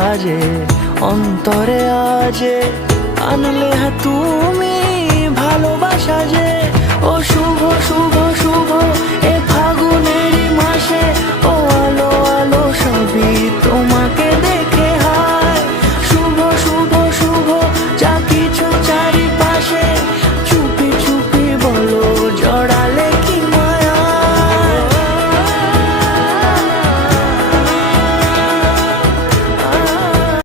সাজে অন্তরে আজে আনলে তুমি ভালোবাসা যে ও শুভ শুভ